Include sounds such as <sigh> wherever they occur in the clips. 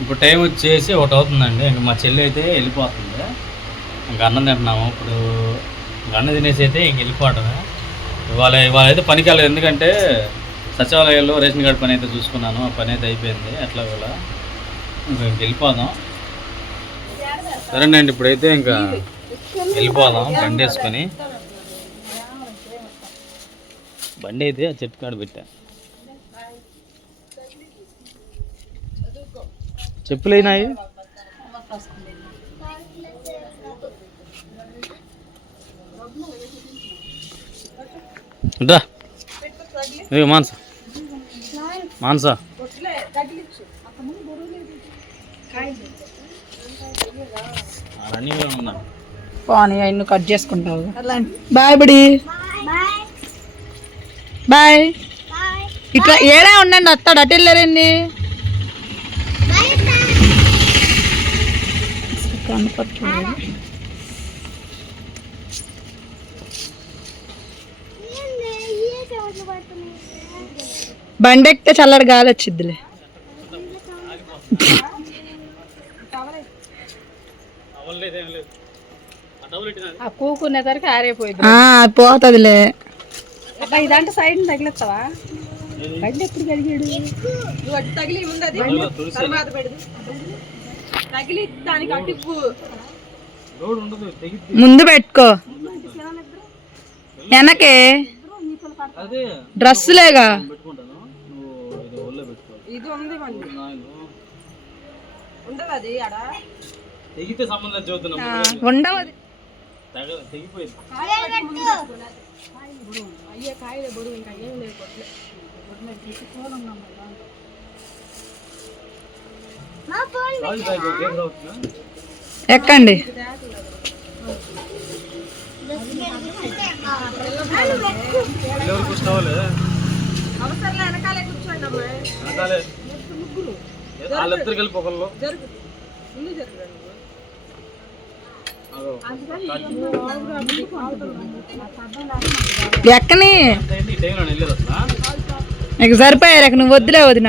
ఇప్పుడు టైం వచ్చేసి ఒకటి అవుతుందండి. ఇంకా మా చెల్లి అయితే వెళ్ళిపోతుంది. ఇంకా అన్నం తింటున్నాము. ఇప్పుడు అన్నం తినేసి అయితే ఇంక వెళ్ళిపోవటమే ఇవాళ ఇవాళ అయితే పనికి వెళ్ళదు ఎందుకంటే సచివాలయంలో రేషన్ కార్డు పని అయితే చూసుకున్నాను. ఆ పని అయితే అయిపోయింది. అట్లా కూడా ఇంకా ఇంక వెళ్ళిపోదాం. సరేనండి. ఇప్పుడైతే ఇంకా వెళ్ళిపోదాం. బండి వేసుకొని. బండి అయితే ఆ చెట్టు కాడ పెట్టా. చెప్పులేనాయి. రా. మానస. పోనీ అన్ని కట్ చేసుకుంటావు. బాయ్ బడి. బాయ్. ఇట్లా ఏడా ఉండండి వస్తాడు అటు వెళ్ళారండి కనపట్లేదు బండి ఎక్కితే చల్లడి గాలి వచ్చిద్దిలే. కూకునేసరికి ఆరైపోయింది పోతుందిలే. అబ్బా ఇదంటే సైడ్ తగిలేస్తావా? బండి ఎప్పుడు కలిగాడు తగిలి ఉంది అది తర్వాత పెడదు. తగిలి దానికి అడ్డుపు రోడ్ ఉండదు తెగిద్ది. ముందు పెట్టుకో. వెనకే. అదే. డ్రెస్సులేగా. పెట్టుకుంటాను. నువ్వు ఇది ఒళ్ళో పెట్టుకో. ఇది ఉంది బండి నాయన ఉండదు అది ఆడ. తెగితే సంబంధం చూద్దాం ఉండవు అది తెగ తెగిపోయింది. అయ్యే కాయలే బరువు ఇంకా ఏం లేదు ఎక్కండి. వాళ్ళిద్దరు కలిపి ఒకళ్ళు ఎక్కని? నీకు సరిపోయారు నువ్వు వద్దులే వదిన.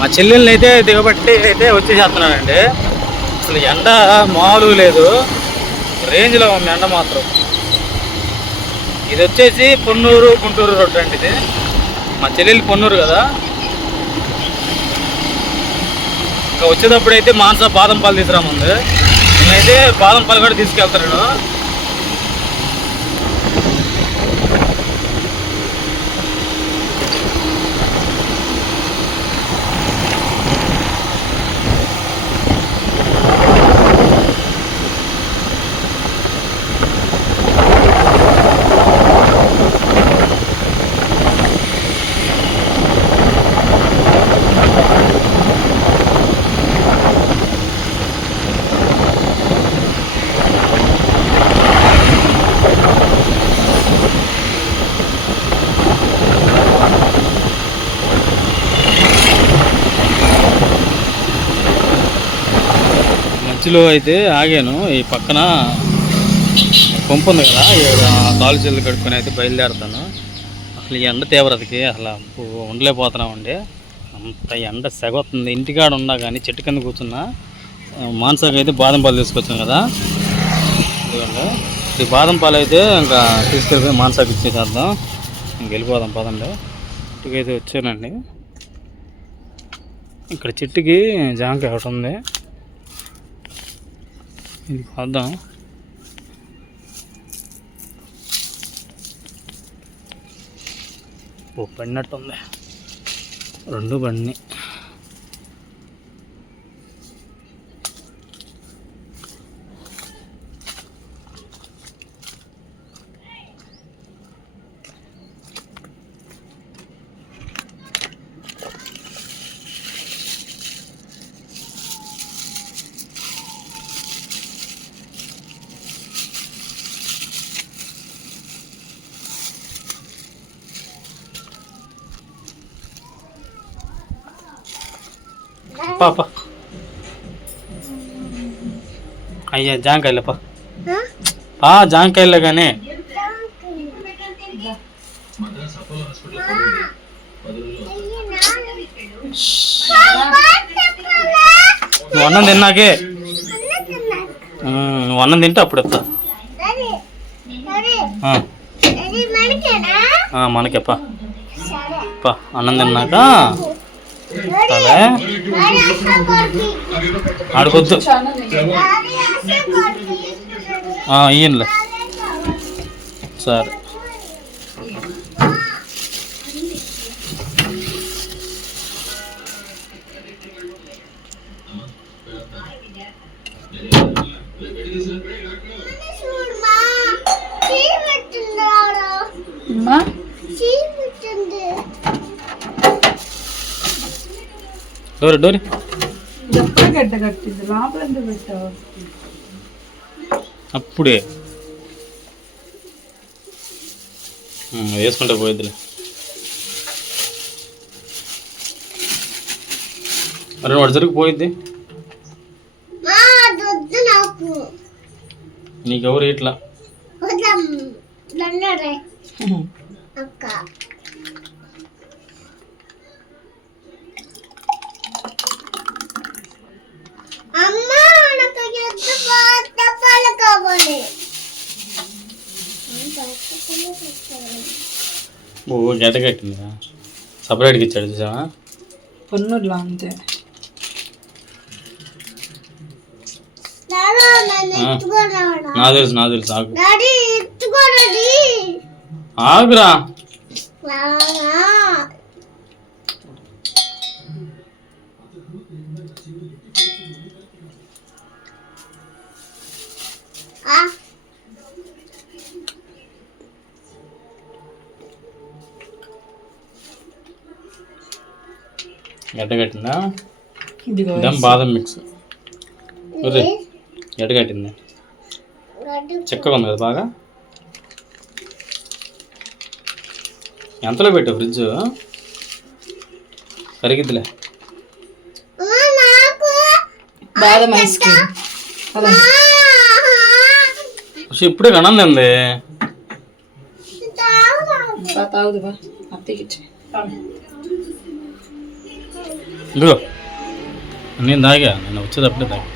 మా చెల్లెల్ని అయితే దిగబట్టి అయితే వచ్చేసేస్తున్నానండి అసలు ఎండ మాలు లేదు. రేంజ్లో ఉంది ఎండ మాత్రం. ఇది వచ్చేసి పొన్నూరు గుంటూరు రోడ్డు అండి ఇది. మా చెల్లెలు పొన్నూరు కదా. ఇంకా వచ్చేటప్పుడు అయితే మానస బాదం పాలు తీసుకురాముంది. నేనైతే బాదం పాలు కూడా తీసుకెళ్తాను చర్చిలో అయితే ఆగాను. ఈ పక్కన పంపు ఉంది కదా ఈడ కాలు చెల్లు కడుక్కొని అయితే బయలుదేరుతాను. అసలు ఈ ఎండ తీవ్రతకి అసలు ఉండలేకపోతున్నామండి అంత ఎండ సెగొస్తుంది ఇంటికాడ ఉన్నా కానీ చెట్టు కింద కూర్చున్నా మానసాకి అయితే బాదం పాలు తీసుకొచ్చాం కదా. ఈ బాదం పాలు అయితే ఇంకా తీసుకెళ్ళిపోయి మానసాకి ఇచ్చేసేద్దాం. ఇంక వెళ్ళిపోదాం పదండి. ఇంటికైతే వచ్చానండి. ఇక్కడ చెట్టుకి జాంకాయ ఒకటి ఉంది. ఇది కాద్దాం ఓ పడినట్టుంది రెండు బండి. పాప అయ్యా జాంకాయలే పా. జాంకాయలే కానీ నువ్వు అన్నం తిన్నాకే? నువ్వు అన్నం తింటే అప్పుడు ఎత్తా ఆ, ఆ, మనకే పా. పా అన్నం తిన్నాక ఆడుకొద్దు. ఇయ్యనులే సరే. అమ్మా డోరి డోరి. ఎప్పుడు గడ్డ కట్టింది. లోపల ఎందుకు పెట్టావు? అప్పుడే. వేసుకుంటే పోయిద్దిలే. మరి వాడు జరిగి పోయిద్ది. నాకు. నీకెవరు ఇట్లా? <laughs> ఓ గడ్డ కట్టిందా? సపరేట్గా ఇచ్చాడు చూసావా? పన్నుర్లా అంతే. నా తెలుసు నా తెలుసు ఆగు. ఆగురా. గడ్డగట్టిందా ఇదం బాదం మిక్స్. ఒరే గడ్డగట్టింది చెక్కగా ఉంది కదా బాగా? ఎంతలో పెట్టు ఫ్రిడ్జ్? కరిగిద్దిలే. బాదం ఐస్ క్రీమ్. ఇప్పుడే కనందండి తాగుదు బా. అత్తకి ఇదిగో. నేను తాగా నేను వచ్చేటప్పుడే తాగా.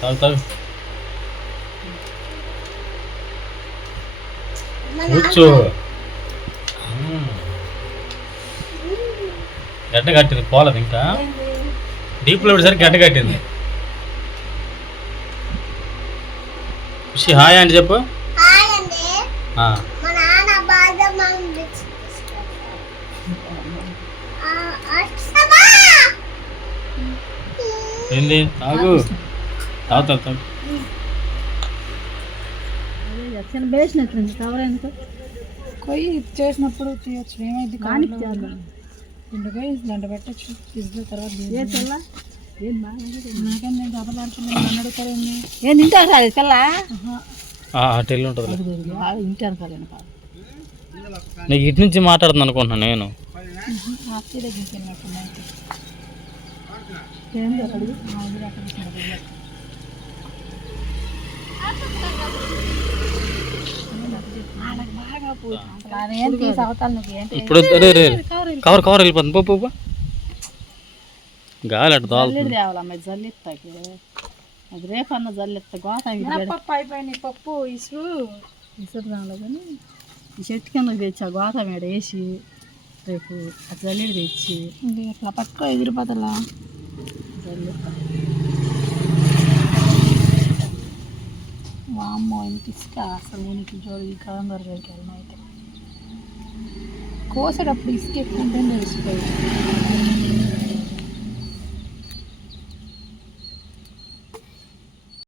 తాగు తాగు. కూర్చో. గడ్డ కట్టింది పోలేదు ఇంకా. డీప్లో సరికి గడ్డ కట్టింది. ఖుషి హాయ్ అంటే చెప్పు హాయ్ అండి ఆ, మా నాన్న బాదం బిస్కెట్ ఆ, అచ్చమ్మా! ఏంది? తాగు. తాగు. తాగు తాగు వేసినట్టుంది కవర్ ఎందుకు? కొయ్యి చేసినప్పుడు తీయచ్చు. ఏమైంది? రెండు పోయి దండ పెట్టచ్చు. ఫ్రిడ్జ్లో తర్వాత నేను దెబ్బలాడుతున్నాను నన్ను ఏం తింటారు ఇంటారు కదా నీకు ఇటు నుంచి మాట్లాడుతుంది అనుకుంటున్నాను నేను. ఏంది అక్కడ అది అక్కడ ఇప్పుడు రే, రే, రే. కవర్ కవర్ వెళ్ళిపోతుంది. పో. గాలి అటు దాల్ తేవాలమ్మ జల్లిస్తాకి అది రేపన్న జల్లిస్తా. గోతానికి పప్పు అయిపోయినాయి పప్పు ఇసురు. ఇసురు దానిలో కానీ ఈ చెట్టు కింద తెచ్చి ఆ గోత మీద వేసి రేపు ఆ జల్లిడి తెచ్చి. ఇట్లా పట్టుకో ఎగిరిపోతలా. మా అమ్మ ఇంత ఇసుక అసలు జోలికి జోడి కలందరు వెళ్ళిన అయితే. కోసేటప్పుడు ఇసుక ఎక్కువ ఉంటే తెలిసిపోయింది